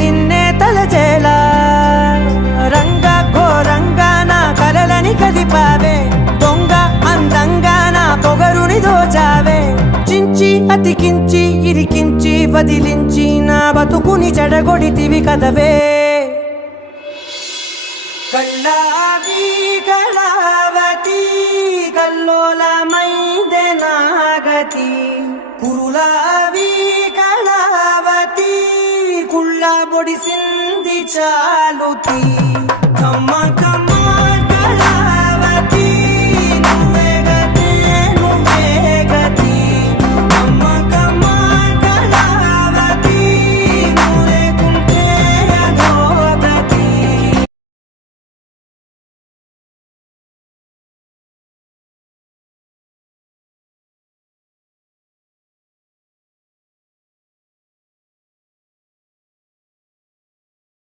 నిన్నే తలచేలా రంగ ఘోరంగా నా కలలని కదిపావే దొంగ అందంగా నా పొగరుని దోచావే చించి అతికించి ఇరికించి వదిలించి నా బతుకుని చెడగొడితివి కదవే కళ్ళావి కళావతి కల్లోలమైందే నాగతి కురులావి కళావతి కుళ్ళ బొడిసింది చాలుతి